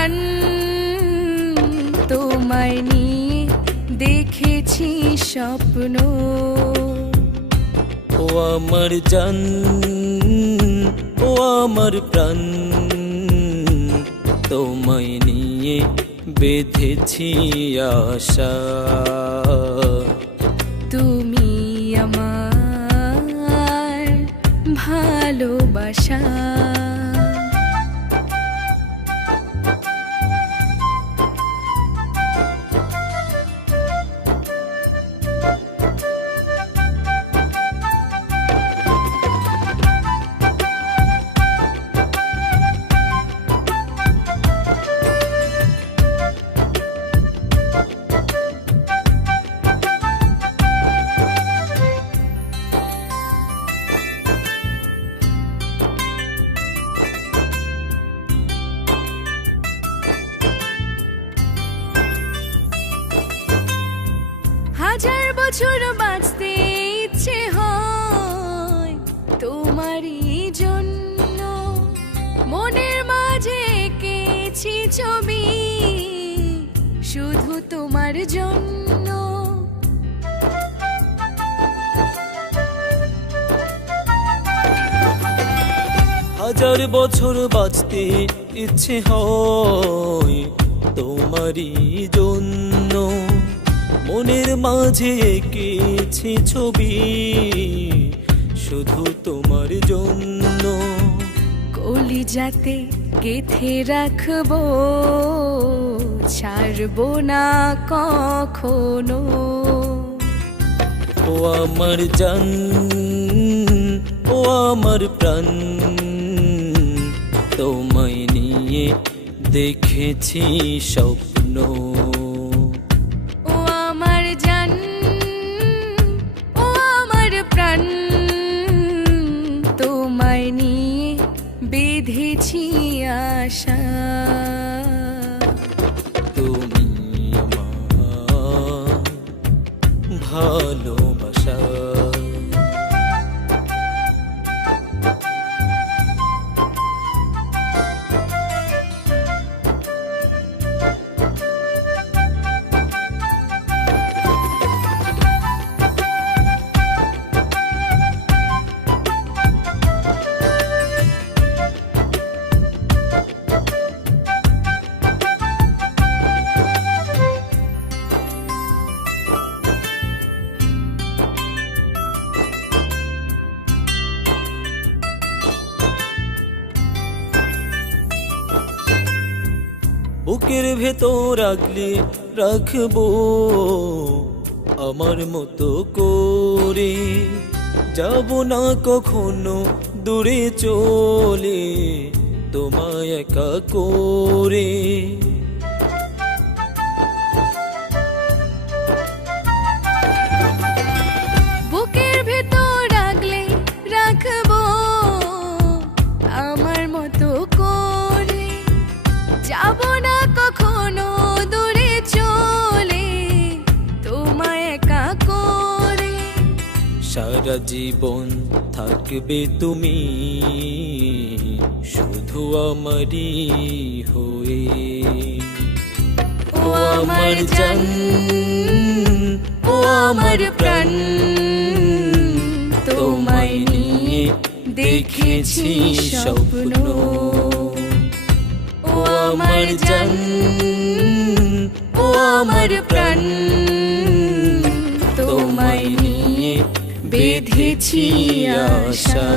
প্রাণ তোমায় নিয়ে দেখেছি স্বপ্ন। ও আমার জান, ও আমার প্রাণ, তোমায় নিয়ে বেঁধেছি আশা। তুমি আমার ভালোবাসা। হাজার বছর বাঁচতে ইচ্ছে হয় তোমারই জন্য, মনের মাঝে এঁকেছি ছবি শুধু তোমার জন্য। হাজার বছর বাঁচতে ইচ্ছে হয় তোমারই জন্য, মনের মাঝে এঁকেছি ছবি শুধু তোমার জন্য। কলিজাতে গেঁথে রাখবো, ছাড়বো না কখনো। ও আমার জান, ও আমার প্রাণ, তোমায় নিয়ে দেখেছি স্বপ্ন। ও আমার জান, ও আমার প্রাণ, তোমায় নিয়ে বেঁধেছি আশা। তুমি আমার ভালোবাসা। বুকের ভেতর রাখলে রাখবো আমার মতো করে, যাব না কখনো দূরে চলে তোমায় একা করে। বুকের ভেতর রাখলে রাখবো আমার মতো করে, যাব না কখনো দূরে চলে তোমায় একা করে। সারা জীবন থাকবে তুমি শুধু আমারই হয়ে। ও আমার জান, ও আমার প্রাণ, তোমায় নিয়ে দেখেছি স্বপ্ন। ও আমার জান, ও আমার প্রাণ, তোমায় নিয়ে বেঁধেছি আশা।